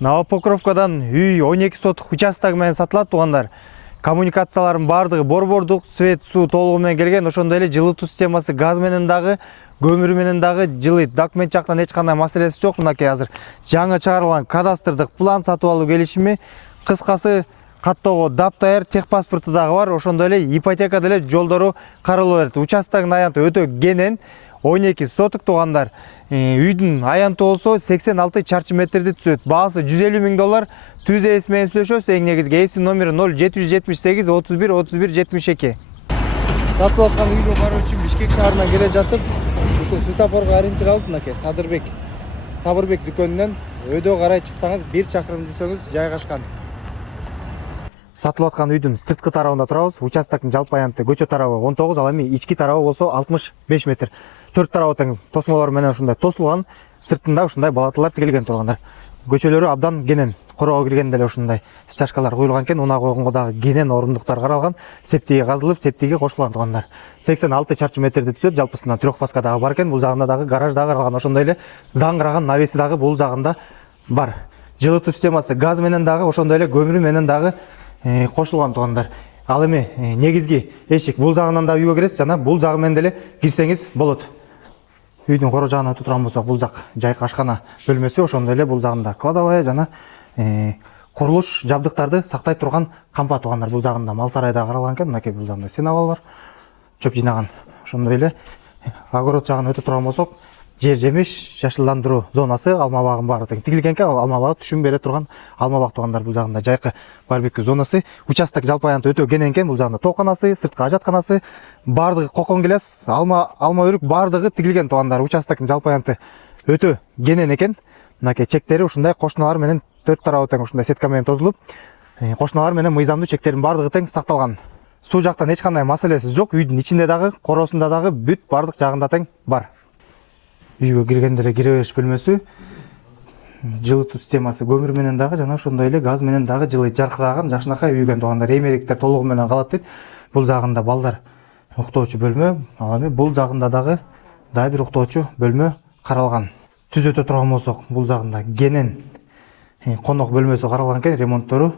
Новопокровкадан үй 12 сотық участок менен сатылат тугандар. Коммуникацияларын бардыгы борбордук, свет, суу толугу менен келген, ошондой эле жылытуу системасы газ менен дагы, көмүр менен дагы жылыйт. Документ жактан эч кандай маселеси жок. Мынакей азыр жаңы чыгарылган кадастрдык план сатып алуу келишими, кыскасы каттоого даптаяр, техпаспорту дагы бар. Ошондой эле ипотека деле жолдору каралып берет. Участоктун аянты өтө кенен, 12 сотық тугандар. Үйдүн аянты болсо 86 чарчы метрди түзөт. Баасы $150,000. Түз ээси менен сүйлөшөбүз. Эң негизги ээси номери 0778 31 31 72. Сатып аткан үйгө баруу үчүн Бишкек шаарынан келе жатып, ушул светофорго ориентир алып, мынакей Сабырбек дүкөнүнөн өйдө карай чыксаңыз 1 чакырым жүрсөңүз жайгашкан. Сатылып аткан үйдүн сырткы тарабында турабыз. Участоктун жалпы аянты көчө тарабы 19, ал эми ички тарабы болсо 65 метр. Төрт тарабы тең тосмолор менен ушундай тосулган, сыртында ушундай балаталар тигилген тургандар. Көчөлөрү абдан кенен, короого киргенде эле ушундай стяжкалар куюлган экен, унаа койгонго дагы кенен орындуктар каралган, септиги казылып, септиги кошулган тургандар. 86 чарчы метрди түзөт, жалпысынан трёхфазка дагы бар экен, бул жагында дагы гараж дагы каралган, ошондой эле заңгыраган навеси дагы бул жагында бар. Жылытуу системасы газ менен дагы, ошондой эле көмүр менен дагы кошулган тургандар. Ал эми негизги эшик бул жагынан да үйгө киресиз, жана бул жагы менен деле кирсеңиз болот. Үйдүн кoro жагына өтө турган болсок, бул жак жайкы ашкана бөлмөсү, ошондой эле бул жагында кладовая жана курулуш жабдыктарды сактай турган кампа тугандар. Бул жагында мал сарай да каралган экен, мынакей бул жагында сеновал бар, чөп жинаган. Ошондой эле огород жагына өтө турган болсок, жер жемиш, жашылдандыруу зонасы, алма багын баары тең тигилген экен, алма багы түшүм бере турган алма бак тугандар. Бул жагында жайкы барбекю зонасы, участок жалпы аянты өтө кенен экен. Бул жагында тооканасы, сырткы ажатканасы, бардыгы кокон гиляс, алма өрүк бардыгы тигилген тугандар. Участоктун жалпы аянты өтө кенен экен. Мынакей чектери ушундай кошуналар менен төрт тарабы тең ушундай сетка менен тозулуп, кошуналар менен мыйзамдуу чектердин бардыгы тең сакталган. Суу жактан эч кандай маселеси жок. Үйдүн ичинде дагы, коросунда дагы бүт бардык жагында тең бар. Үйгө киргенде эле кире бериш бөлмөсү, жылытуу системасы көмүр менен дагы жана ошондой эле газ менен дагы жылыйт, жаркыраган, жакшынакай үйгөн тугандар. Эмеректер толугу менен калат дейт. Бул жагында балдар уктоочу бөлмө, ал эми бул жагында дагы бир уктоочу бөлмө каралган. Түзөтө турган болсок, бул жагында кенен конок бөлмөсү каралган экен, ремонттору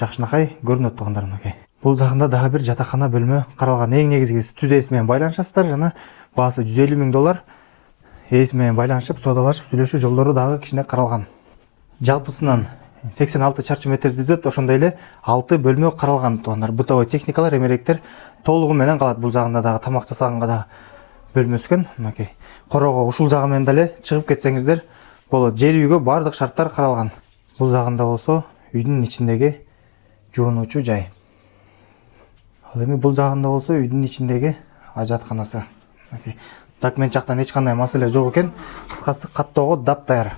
жакшынакай көрүнөт тугандар. Мынакей бул жагында дагы бир жатакана бөлмө каралган. Эң негизгиси түз ээси менен байланышасыздар жана баасы $150,000. Ээси менен байланышып, соодалашып, сүйлөшүү жолдору дагы кичине каралган. Жалпысынан 86 чарчы метрди түзөт, ошондой эле 6 бөлмө каралган тугандар. Бытовой техникалар, эмеректер толугу менен калат. Бул жагында дагы тамак жасаганга да бөлмөсү экен. Мынакей короого ушул жагы менен деле чыгып кетсеңиздер болот. Жер үйгө бардык шарттар каралган. Бул жагында болсо үйдүн ичиндеги жуунуучу жай. Ал эми бул жагында болсо үйдүн ичиндеги ажатканасы. Документ жактан эч кандай маселе жок экен. Кыскасы каттоого даптаяр.